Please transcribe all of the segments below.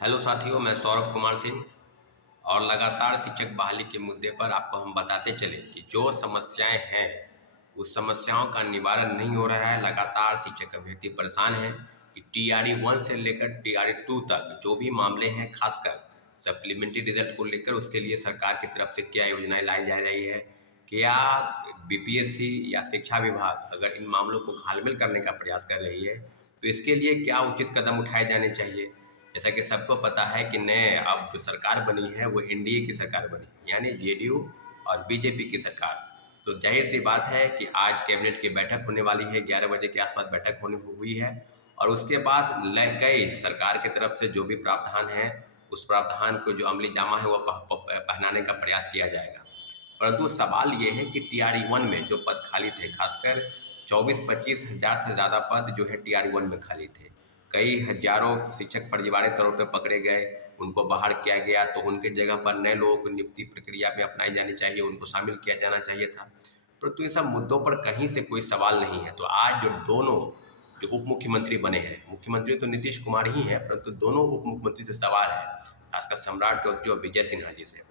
Hello साथियों, मैं सौरभ कुमार सिंह और लगातार शिक्षक बहाली के मुद्दे पर आपको हम बताते चले कि जो समस्याएं हैं उस समस्याओं का निवारण नहीं हो रहा है। लगातार शिक्षक अभ्यर्थी परेशान हैं कि टीआरई 1 से लेकर टीआरई 2 तक जो भी मामले हैं, खासकर सप्लीमेंट्री रिजल्ट को लेकर उसके लिए सरकार की तरफ से क्या योजनाएं लाई जा रही है। क्या बीपीएससी या शिक्षा विभाग अगर इन मामलों को घालमेल करने का प्रयास कर रही है तो इसके लिए क्या उचित कदम उठाए जाने चाहिए। जैसा कि सबको पता है कि नए अब जो सरकार बनी है वो एनडीए की सरकार बनी है, यानी जेडीयू और बीजेपी की सरकार। तो जाहिर सी बात है कि आज कैबिनेट की बैठक होने वाली है, 11 बजे के आसपास बैठक होने हुई है और उसके बाद कई सरकार की तरफ से जो भी प्रावधान है उस प्रावधान को जो अमली जामा है वो पहनाने का प्रयास किया जाएगा। परंतु सवाल ये है कि टीआरई 1 में जो पद खाली थे, खासकर 24-25 हज़ार से ज़्यादा पद जो है टीआरई 1 में खाली थे। कई हजारों शिक्षक फर्जीवाड़े तौर पर पकड़े गए, उनको बाहर किया गया, तो उनके जगह पर नए लोगों को नियुक्ति प्रक्रिया में अपनाई जानी चाहिए, उनको शामिल किया जाना चाहिए था। परंतु इन सब मुद्दों पर कहीं से कोई सवाल नहीं है। तो आज जो दोनों जो उप मुख्यमंत्री बने हैं, मुख्यमंत्री तो नीतीश कुमार ही हैं, परंतु दोनों उप मुख्यमंत्री से सवाल है, खासकर सम्राट चौधरी और विजय सिन्हा जी से,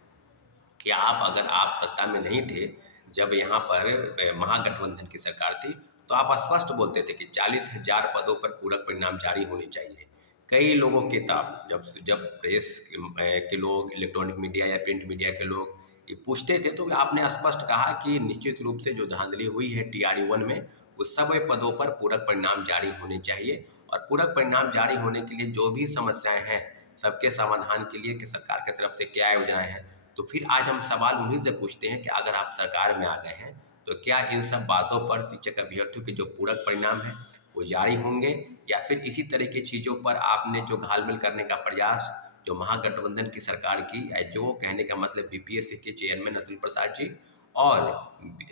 कि अगर आप सत्ता में नहीं थे जब यहाँ पर महागठबंधन की सरकार थी, तो आप स्पष्ट बोलते थे कि 40,000 पदों पर पूरक परिणाम जारी होने चाहिए। कई लोगों के तब जब जब प्रेस के लोग, इलेक्ट्रॉनिक मीडिया या प्रिंट मीडिया के लोग ये पूछते थे तो आपने स्पष्ट कहा कि निश्चित रूप से जो धांधली हुई है टीआरई 1 में उस सब पदों पर पूरक परिणाम जारी होने चाहिए और पूरक परिणाम जारी होने के लिए जो भी समस्याएं हैं सबके समाधान के लिए कि सरकार की तरफ से क्या योजनाएं हैं। तो फिर आज हम सवाल उन्हीं से पूछते हैं कि अगर आप सरकार में आ गए हैं तो क्या इन सब बातों पर शिक्षक अभ्यर्थियों के जो पूरक परिणाम है वो जारी होंगे, या फिर इसी तरह की चीज़ों पर आपने जो घालमेल करने का प्रयास जो महागठबंधन की सरकार की, जो कहने का मतलब बीपीएससी के चेयरमैन अतुल प्रसाद जी और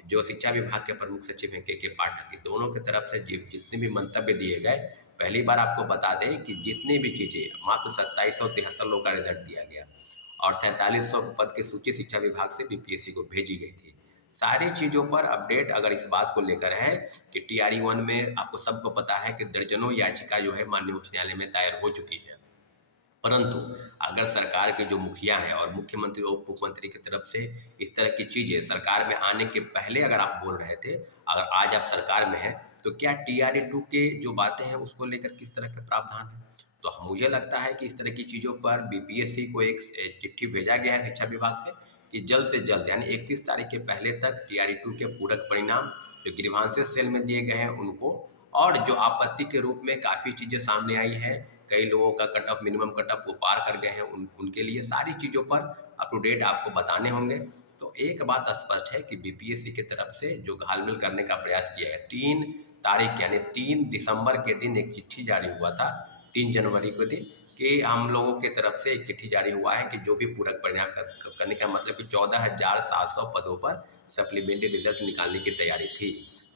जो शिक्षा विभाग के प्रमुख सचिव हैं के पाठक की, दोनों की तरफ से जितने भी मंतव्य दिए गए, पहली बार आपको बता दें कि जितनी भी चीज़ें मात्र 2773 लोगों का रिजल्ट दिया गया और 4700 पद की सूची शिक्षा विभाग से बीपीएससी को भेजी गई थी। सारी चीज़ों पर अपडेट अगर इस बात को लेकर है कि टीआरई 1 में आपको सबको पता है कि दर्जनों याचिका जो है माननीय उच्च न्यायालय में दायर हो चुकी है। परंतु अगर सरकार के जो मुखिया हैं और मुख्यमंत्री और उप मुख्यमंत्री की तरफ से इस तरह की चीज़ें सरकार में आने के पहले अगर आप बोल रहे थे, अगर आज आप सरकार में हैं, तो क्या टीआरई 2 के जो बातें हैं उसको लेकर किस तरह के प्रावधान हैं। तो मुझे लगता है कि इस तरह की चीज़ों पर बीपीएससी को एक चिट्ठी भेजा गया है शिक्षा विभाग से कि जल्द से जल्द यानी 31 तारीख के पहले तक टीआरई 2 के पूरक परिणाम जो ग्रीवांसेस सेल में दिए गए हैं उनको, और जो आपत्ति के रूप में काफ़ी चीज़ें सामने आई हैं, कई लोगों का cut off, minimum cut off वो पार कर गए हैं, उनके लिए सारी चीज़ों पर अप टू डेट आपको बताने होंगे। तो एक बात स्पष्ट है कि बीपीएससी की तरफ से जो घालमेल करने का प्रयास किया है, 3 तारीख यानी 3 दिसंबर के दिन एक चिट्ठी जारी हुआ था, 3 जनवरी के दिन, कि हम लोगों की तरफ से एक चिट्ठी जारी हुआ है कि जो भी पूरक परिणाम करने का मतलब कि 14,700 पदों पर सप्लीमेंट्री रिजल्ट निकालने की तैयारी थी।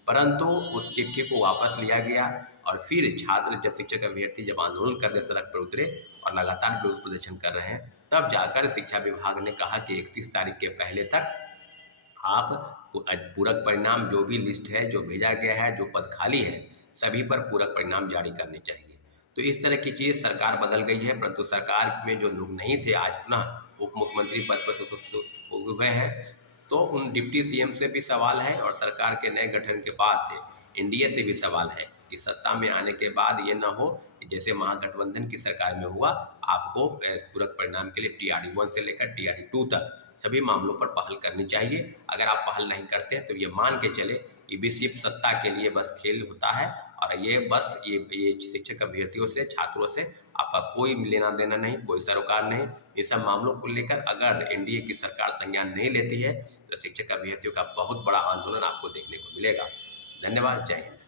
परंतु उस चिट्ठी को वापस लिया गया और फिर छात्र जब शिक्षक अभ्यर्थी जब आंदोलन करने सड़क पर उतरे और लगातार विरोध प्रदर्शन कर रहे हैं, तब जाकर शिक्षा विभाग ने कहा कि 31 तारीख के पहले तक आप पूरक परिणाम जो भी लिस्ट है जो भेजा गया है, जो पद खाली है, सभी पर पूरक परिणाम जारी करने चाहिए। तो इस तरह की चीज़ सरकार बदल गई है, परंतु सरकार में जो लोग नहीं थे आज पुनः उप मुख्यमंत्री पद पर हुए हैं। तो उन डिप्टी सीएम से भी सवाल है और सरकार के नए गठन के बाद से एनडीए से भी सवाल है कि सत्ता में आने के बाद ये ना हो कि जैसे महागठबंधन की सरकार में हुआ, आपको पूरक परिणाम के लिए टीआरई 1 से लेकर टीआरई 2 तक सभी मामलों पर पहल करनी चाहिए। अगर आप पहल नहीं करते हैं तो ये मान के चले ये भी सिर्फ सत्ता के लिए बस खेल होता है और ये बस ये शिक्षक अभ्यर्थियों से, छात्रों से आपका कोई लेना देना नहीं, कोई सरोकार नहीं। ये सब मामलों को लेकर अगर एनडीए की सरकार संज्ञान नहीं लेती है तो शिक्षक अभ्यर्थियों का बहुत बड़ा आंदोलन आपको देखने को मिलेगा। धन्यवाद। जय हिंद।